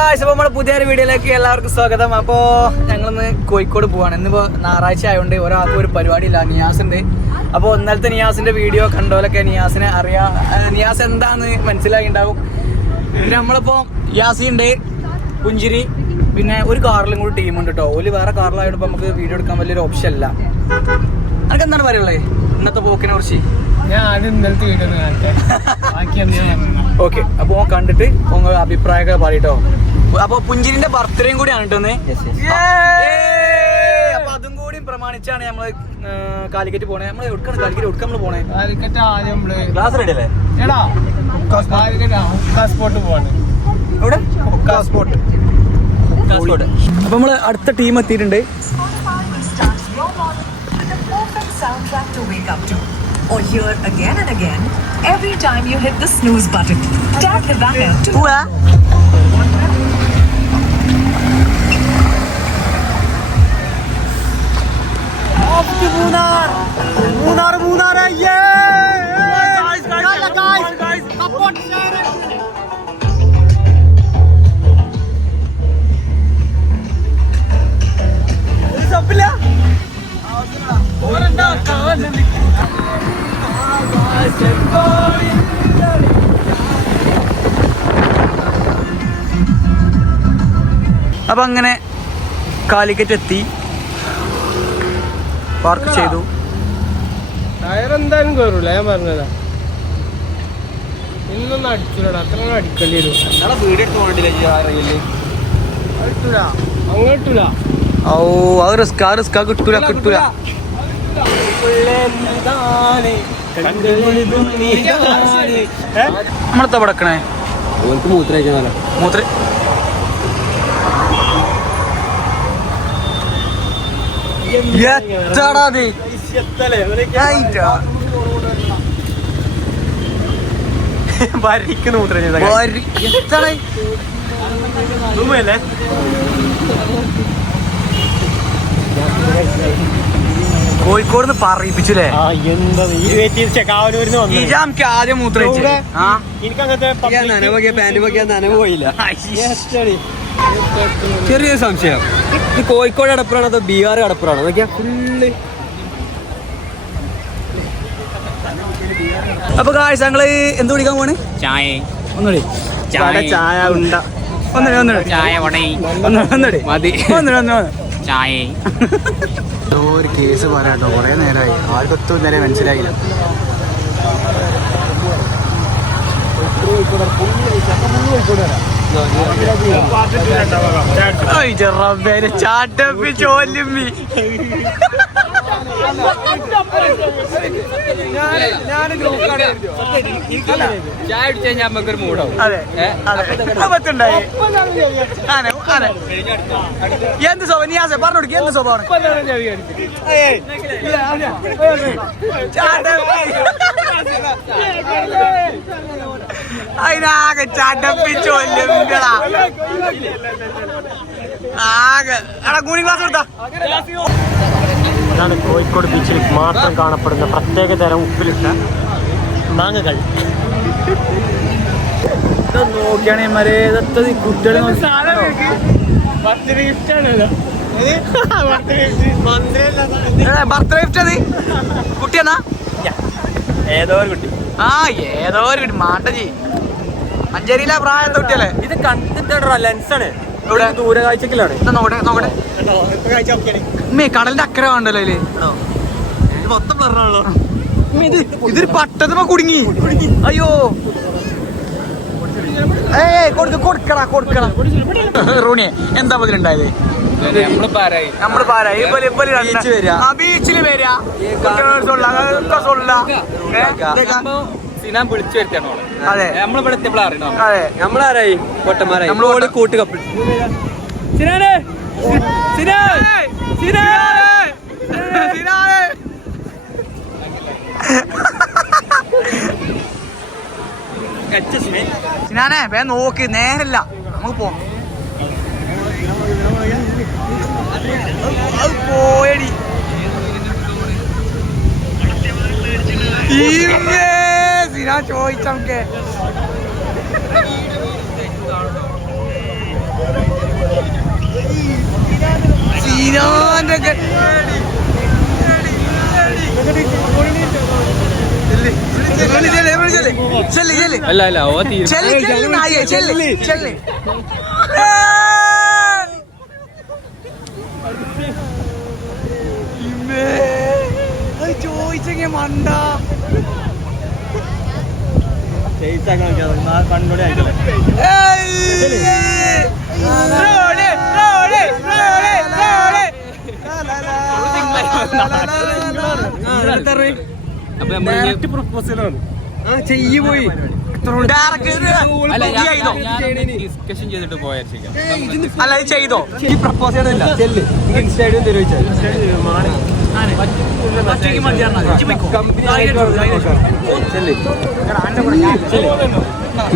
Guys, അപ്പോൾ നമ്മുടെ പുതിയൊരു വീഡിയോയിലേക്ക് എല്ലാവർക്കും സ്വാഗതം. അപ്പോൾ ഞങ്ങളിന്ന് കോഴിക്കോട് പോവാണ്. ഇന്നിപ്പോൾ ഞായറാഴ്ച ആയതുകൊണ്ട് ഒരാൾക്കും ഒരു പരിപാടിയില്ല. നിയാസുണ്ട്. അപ്പോൾ ഇന്നലത്തെ നിയാസിന്റെ വീഡിയോ കണ്ടോലൊക്കെ നിയാസിനെ അറിയാം. നിയാസ് എന്താന്ന് മനസ്സിലായിണ്ടാവും. പിന്നെ നമ്മളിപ്പോൾ യാസിയുണ്ട്, പുഞ്ചിരി, പിന്നെ ഒരു കാറിലും കൂടി ടീമുണ്ട് കേട്ടോ. ഒരു വേറെ കാറിലായതുകൊണ്ട് ഇപ്പോൾ നമുക്ക് വീഡിയോ എടുക്കാൻ വലിയൊരു ഓപ്ഷൻ അല്ല. അതൊക്കെ എന്താണ് പറയുള്ളത് ഇന്നത്തെ പോക്കിനെ കുറിച്ച്? ഓക്കെ, അപ്പൊ കണ്ടിട്ട് ഉങ്ങൾ അഭിപ്രായമൊക്കെ പറയട്ടോ. അപ്പൊ പുഞ്ചിരിന്റെ ബർത്ത്ഡേയും കൂടിയാണ് കേട്ടോന്ന്. അപ്പൊ അതും കൂടി പ്രമാണിച്ചാണ് നമ്മള് കാലിക്കറ്റ് പോണേ. നമ്മള് എവിടുക്കാണ് കാലിക്കറ്റ് എവിടുക്ക നമ്മള് പോണേ? ക്ലാസ് റെഡി അല്ലേ? അപ്പൊ നമ്മള് അടുത്ത ടീം എത്തിയിട്ടുണ്ട്. Or hear again and again every time you hit the snooze button. Tap the banner to off to Munnar. Yeah! Guys, support share it. Sapilla. Oranda kaanni. അപ്പൊ അങ്ങനെ കാലിക്കറ്റ് എത്തി, പാർക്ക് ചെയ്തു. എന്തായാലും കയറൂല, ഞാൻ പറഞ്ഞതാ. ഇന്നൊന്നും അടിച്ചില്ലടാ, അത്ര അടിക്കേണ്ടി വരും. അങ്ങോട്ടില്ല. ഓ, അത് റിസ്കാ കിട്ടൂല. നമ്മളെത്താ പടക്കണേ? മൂത്ര കോഴിക്കോട് നിന്ന് പറയിപ്പിച്ചില്ലേ? നമുക്ക് ആദ്യം മൂത്ര ചെറിയൊരു സംശയം, ഇത് കോഴിക്കോട് കടപ്പുറാണോ അതോ ബീഹാർ കടപ്പുറാണോ? നോക്കിയാ ഫുള്ള്. അപ്പൊ ഗായ്സ്, ഞങ്ങള് എന്ത് കുടിക്കാൻ പോണ്? ചായ ഉണ്ട. ഒരു കേസ് പറയാട്ടോ, കൊറേ നേരമായി, ആർക്കൊത്തും ഇന്നലെ മനസ്സിലായില്ല. ചാട്ടപ്പി ചോല്ലുമ്മി. ചായ അടിച്ചു കഴിഞ്ഞാൽ നമുക്കൊരു മൂടാവും. എന്ത് സ്വഭാവം നിയാസെ പറഞ്ഞു കൊടുക്കുക? എന്ത് സ്വഭാവം? അതിനാകെ ചാട്ടപ്പിച്ചോല്ലുമ്പളാ ആകെ. എടാ കൂളിംഗ് ഗ്ലാസ് കൊടുത്താ. ഇതാണ് കോഴിക്കോട് ബീച്ചിൽ മാത്രം കാണപ്പെടുന്ന പ്രത്യേക തരം ഉപ്പിലിട്ട മാങ്ങകൾ. നോക്കിയാണേ മരേ കുട്ടികളെ ബർത്ത്ഡേ ഗിഫ്റ്റ് ആണല്ലോ. ബർത്ത്ഡേ ഗിഫ്റ്റ് അത് കുട്ടിയെന്നാ? ഏതോ ഒരു കുട്ടി. ഏതോ ഒരു കുട്ടി മാട്ടജി മഞ്ചേരിയിലെ പ്രായത്തെ കുട്ടിയല്ലേ? ഇത് കണ്ടിട്ടാ ലെൻസാണ്, ദൂരകാഴ്ചക്കിലാണ്. നോക്കട്ടെ. കടലിന്റെ അക്കരെ വേണ്ടല്ലോ അതില്. മൊത്തം പറഞ്ഞാണല്ലോ. ഇതൊരു പട്ടത്തുമ്പോ കുടുങ്ങി. അയ്യോ, കൊടുക്കണം. റോണിയെ എന്താ ഇതിലുണ്ടായത്? നമ്മള് പാരായി ബീച്ചില് വരിക. വിളിച്ചു വരുത്താണോ? അതെ, നമ്മളിവിടെ എത്തിയപ്പോൾ അറിയണോ? അതെ, നമ്മളാരായി പൊട്ടന്മാരായി. നമ്മളോട് കൂട്ടുകപ്പിൾ. സിനാനെ വേ നോക്ക്, നേരല്ല നമുക്ക് പോവാം. പോയടി സിനാ ചോദിച്ച നമുക്ക് അല്ല അല്ല ഓ ചോദിച്ചെങ്കിൽ മണ്ട കണ്ണോടെ ആയിക്കോട്ടെ അപ്പൊ നമ്മൾ പ്രൊപ്പോസലാണ് ചെയ്യ് പോയി ഡിസ്കഷൻ ചെയ്തിട്ട് പോയായിരിക്കാം. അല്ല ഇത് ചെയ്തോ ഈ പ്രപ്പോസ് ചെയ്യണില്ല ചെല്ല് ഇൻസ്റ്റാഗ്രാം തരുവോ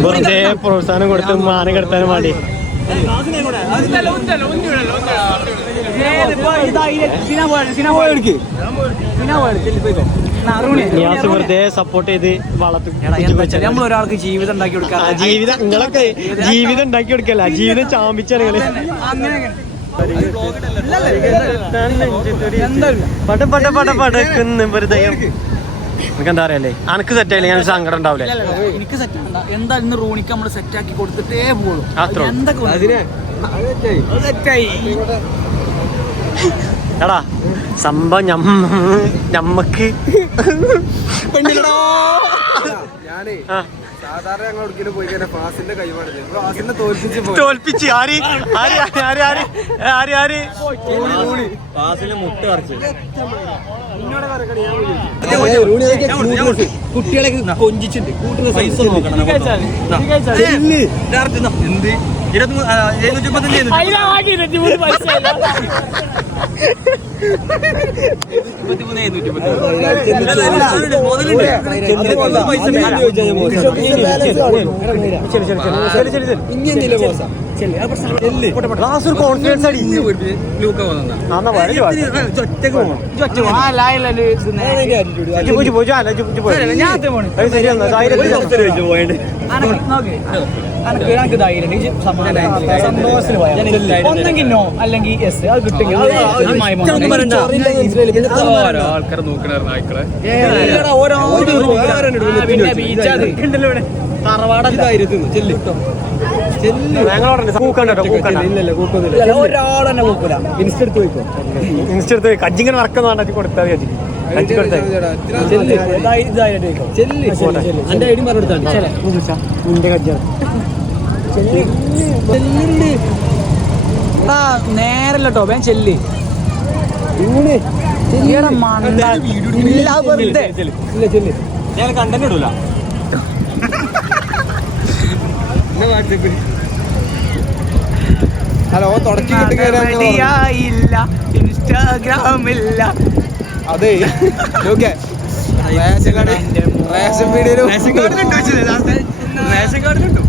വെറുതെ പ്രോത്സാഹനം കൊടുത്ത് മാനം കെടുത്താനും വേണ്ടി നിയാസ് വെറുതെ സപ്പോർട്ട് ചെയ്ത് വളർത്തി നമ്മൾ ഒരാൾക്ക് ജീവിതം ഉണ്ടാക്കി കൊടുക്കാം. ജീവിതം നിങ്ങളൊക്കെ ജീവിതം ഉണ്ടാക്കി കൊടുക്കല്ല ജീവിതം ചാമ്പിച്ചാണ് പടക്കുന്ന വെറുതെ നിനക്ക് എന്താ അറിയല്ലേ അനക്ക് സെറ്റ് ആയില്ലേ ഞാൻ സങ്കടം ഉണ്ടാവില്ലേ എനിക്ക് സെറ്റ് ആണ്ട എന്താ ഇന്ന് റോണിക്ക് നമ്മള് സെറ്റ് ആക്കി കൊടുത്തിട്ടേ പോകുള്ളൂ. അത്രേ എന്തൊക്കെ സെറ്റായി എടാ സംഭവം ഞമ്മക്ക് ഞാനേ സാധാരണ ഞങ്ങൾ ഒരിക്കലും പോയി കഴിഞ്ഞാൽ ഫാസിന്റെ കൈവാണ് ഫാസിനെ തോൽപ്പിച്ച് ആര് ആര് ആര് ആര് ആര് ആര് ക്ലാസ്സിൽ മുട്ട പറിച്ച് കുട്ടികളെ കൊഞ്ചിച്ചിട്ടുണ്ട് പൈസ നോക്കണം എന്ത് ക്ലാസ് ഒരു കോൺഫിഡൻസ് അടി ഒന്നെങ്കിൽ നോ അല്ലെങ്കിൽ യെസ് അത് കിട്ടുമെങ്കിൽ ആൾക്കാരെ നോക്കണ നായ്ക്കളെ ഒരാൾ തന്നെ നോക്കൂല ഇൻസ്റ്റെടുത്ത് പോയിക്കോ ഇൻസ്റ്റെടുത്ത് പോയി കജ്ജിങ്ങനെ വറക്കുന്ന കൊടുത്താൽ എന്റെ ഐഡി പറഞ്ഞെടുത്താണ് നിന്റെ കജ്ജാണ് നേരല്ലോ കേട്ടോ വേൻ ചെല്ല് ഞാൻ കണ്ടന്റ് ഇടൂല ഹലോ തുടക്കി ഇല്ല ഇൻസ്റ്റാഗ്രാമില്ല അതെ ഓക്കെ റേഷൻ പീടികയിലും റേഷൻ കാർഡ് കിട്ടും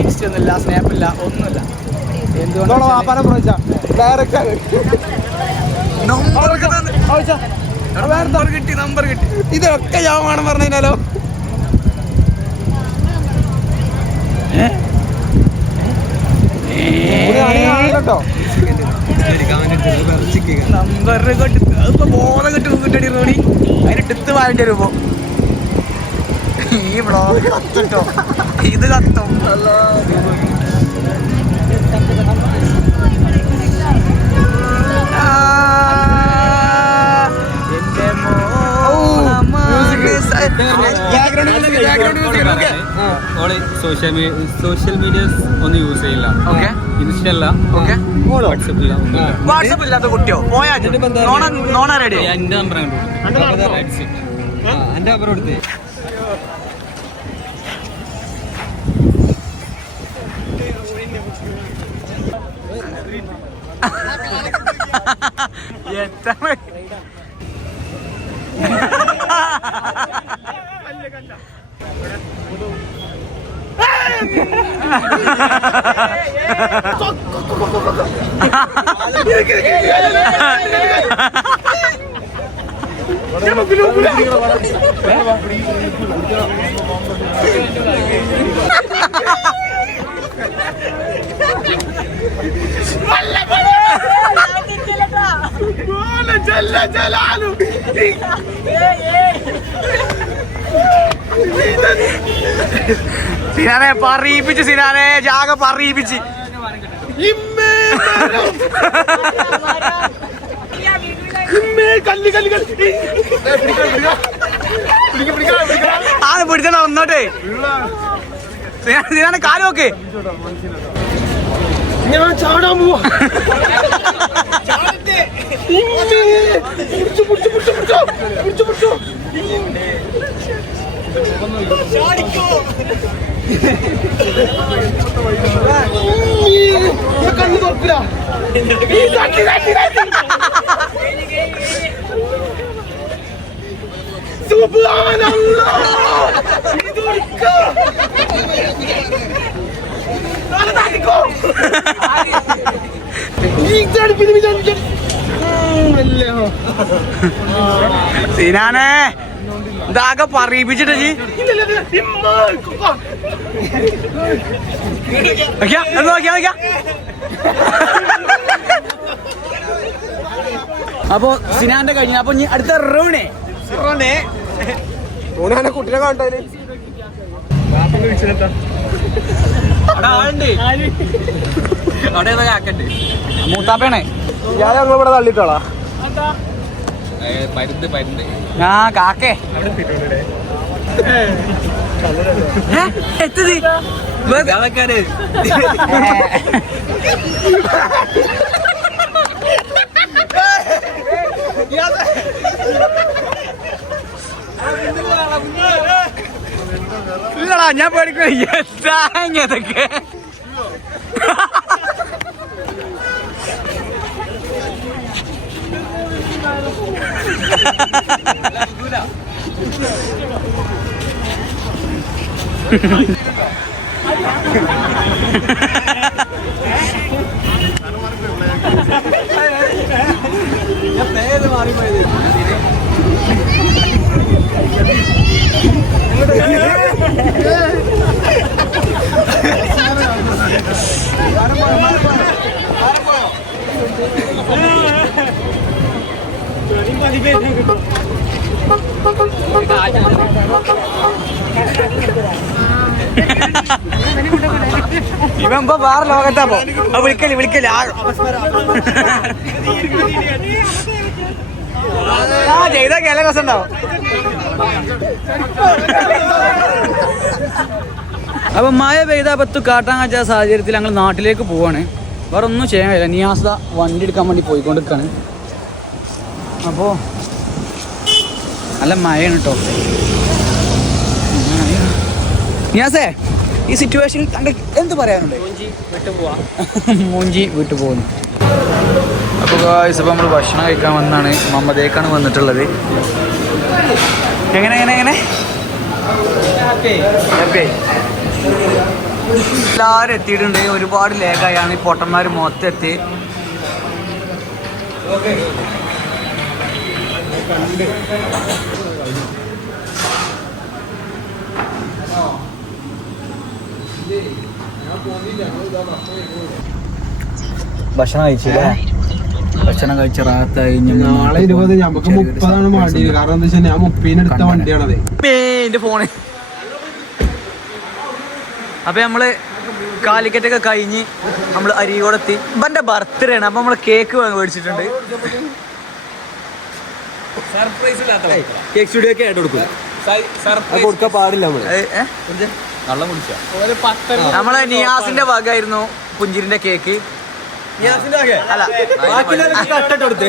ഇൻസ്റ്റ ഒന്നുമില്ല സ്നാപ്പില്ല ഒന്നുമില്ല എന്തുകൊണ്ടാണോ വാപ്പാനെ പ്രവചിച്ച ഡയറക്റ്റ് നമ്പർ കിട്ടി ഇതൊക്കെ ഞാൻ വേണം പറഞ്ഞു കഴിഞ്ഞാലോ കേട്ടോ നമ്പർ ഇപ്പൊ ബോധം കിട്ടി റോണി അതിനെടുത്ത് വാങ്ങേണ്ടി വരുമ്പോ ഈ ബ്ലോഗ് കത്തിട്ടോ ഇത് കത്തും സോഷ്യൽ മീഡിയസ് ഒന്നും യൂസ് ചെയ്യില്ല. ഇൻസ്റ്റ അല്ല, വാട്സപ്പ് ഇല്ലാത്ത കുട്ടിയോ പോയാ നോണ റെഡി. എന്റെ നമ്പർ കണ്ടു എന്റെ നമ്പർ കൊടുത്ത് جل جلاله സിനാനെ പറയിപ്പിച്ച്, സിനാനെ ജാഗ പറയിപ്പിച്ച്. ആ പിടിച്ചോ ഒന്നോട്ടെ. സിനാനെ കാല് നോക്ക്. ഞാൻ ചാടാൻ പോവാ. കണ്ണു തുറക്കില്ല. സിനാനെ ഇതാകെ പറയിപ്പിച്ചിട്ട് അപ്പൊ സിനാന്റെ കഴിഞ്ഞ. അപ്പൊ ഇനി അടുത്ത റോണെ ഓനാനെ കുട്ടിനെ കാണട്ടെ. മൂത്താപ്പേണേ. ഞാൻ ഞങ്ങൾ ഇവിടെ തള്ളിട്ടോളാ. ആ കാക്കേ എത്തത് ഇല്ലടാ ഞാൻ പേടിക്കും. ഇതൊക്കെ ഇവൻ ഇപ്പൊ വേറെ ലോകത്താപ്പോ. വിളിക്കല് ആ ചെയ്ത കേല രസം ഉണ്ടാവും. അപ്പൊ മഴ പെയ്ത പത്തു കാട്ടാൻ വെച്ച സാഹചര്യത്തിൽ ഞങ്ങൾ നാട്ടിലേക്ക് പോവാണ്. വേറെ ഒന്നും ചെയ്യാൻ കഴിയില്ല. നിയാസ് വണ്ടി എടുക്കാൻ വേണ്ടി പോയിക്കൊണ്ടിരിക്കാണ്. അപ്പോ നല്ല മഴയാണ് കേട്ടോ. നിയാസേ, ഈ സിറ്റുവേഷനിൽ താങ്കൾ എന്ത് പറയാനുണ്ട്? മൂഞ്ചി വിട്ടു പോകുന്നു. അപ്പോൾ ഗായ്സ്, ഇപ്പോൾ നമ്മൾ ഭക്ഷണം കഴിക്കാൻ വന്നാണ്. മമ്മദേക്കാണ് വന്നിട്ടുള്ളത്. എങ്ങനെ എല്ലാവരും എത്തിയിട്ടുണ്ട്. ഒരുപാട് ലേഖായാണ് ഈ പൊട്ടന്മാർ മൊത്തം എത്തി. ഭക്ഷണം കഴിച്ചില്ലേ? ഭക്ഷണം കഴിച്ച റാത്തായി. നാളെ 20 നമുക്ക് 30 വേണ്ടി. കാരണം എന്താ വെച്ചാൽ ഞാൻ 30 എടുത്ത വണ്ടിയാണത്. എന്റെ ഫോണ്. അപ്പൊ നമ്മള് കാലിക്കറ്റൊക്കെ കഴിഞ്ഞ് നമ്മള് അരീക്കോടെത്തി. ഇവന്റെ ബർത്ത്ഡേ ആണ്. അപ്പൊ നമ്മള് കേക്ക് മേടിച്ചിട്ടുണ്ട്. കേക്ക് സ്റ്റുഡിയോ ഒക്കെ ആയിട്ട് കൊടുക്കും. കൊടുക്കാൻ പാടില്ല. നമ്മളെ നിയാസിന്റെ ഭാഗമായിരുന്നു പുഞ്ചിരിന്റെ കേക്ക്. അല്ല, കട്ടെടുത്ത്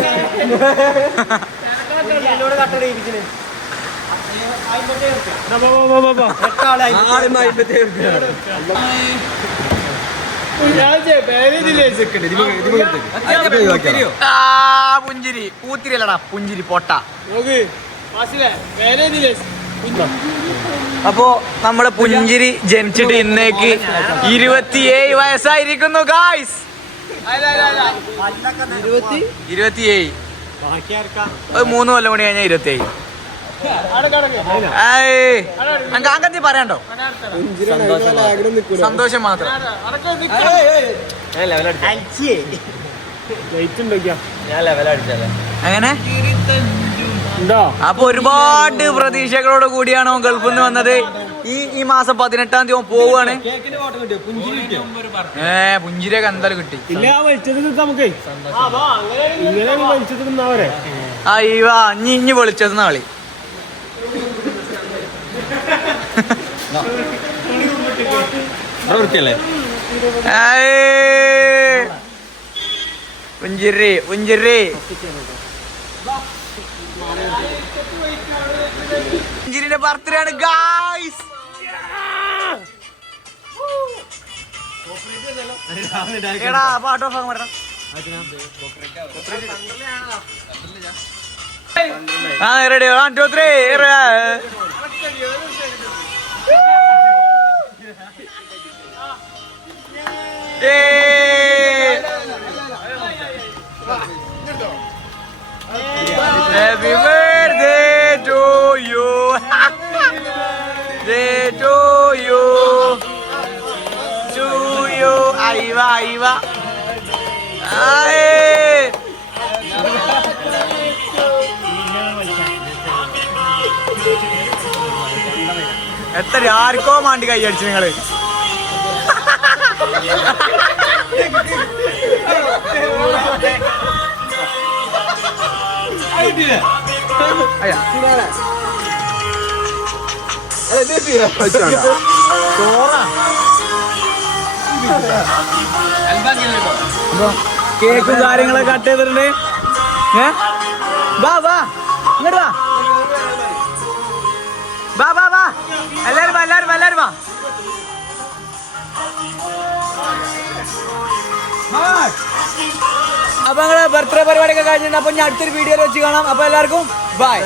പുഞ്ചിരി പൂത്തിരിയല്ലടാ, പുഞ്ചിരി പൊട്ട. അപ്പോ നമ്മുടെ പുഞ്ചിരി ജനിച്ചിട്ട് ഇന്നേക്ക് 27 വയസ്സായിരിക്കുന്നു ഗായ്സ്. 27. 3 കൊല്ലം കൂടി കഴിഞ്ഞാൽ 27. അങ്ങനത്തെ പറയാണ്ടോ? സന്തോഷം മാത്രം. എങ്ങനെ അപ്പൊ ഒരുപാട് പ്രതീക്ഷകളോട് കൂടിയാണ് അവൻ ഗൾഫിൽ നിന്ന് വന്നത്. ഈ മാസം 18-ാം തീയതി അവൻ പോവാണ്. പുഞ്ചിരിയൊക്കെ എന്തായാലും കിട്ടി. ഇഞ്ഞി വിളിച്ചത് നാളെ പുഞ്ചിരി പുഞ്ചിരി പുഞ്ചിരിന്റെ ബർത്ത്ഡേ ആണ് ഗായ്സ്. എടാ പാട്ട് ഓഫ് ആക്കാൻ പറ്റണം. Ready 1 2 3 Happy birthday to you. Day to you. To you. Aiva, Aiva. Aye. എത്ര ആർക്കോ മാണ്ടി കൈ അടിച്ചു നിങ്ങള്. കേക്കും കാര്യങ്ങളൊക്കെ കട്ട് ചെയ്തിട്ടുണ്ട്. വാ വാ ഇങ്ങോട്ട് വാ. വാ വാ വാ എല്ലാരും വാ എല്ലാരും വാ എല്ലാരും വാ. അപ്പൊ ഞങ്ങള് ബർത്ത്ഡേ പരിപാടിയൊക്കെ കഴിഞ്ഞിട്ടുണ്ട്. അപ്പൊ ഞാൻ അടുത്തൊരു വീഡിയോയിൽ വെച്ച് കാണാം. അപ്പൊ എല്ലാവർക്കും ബൈ.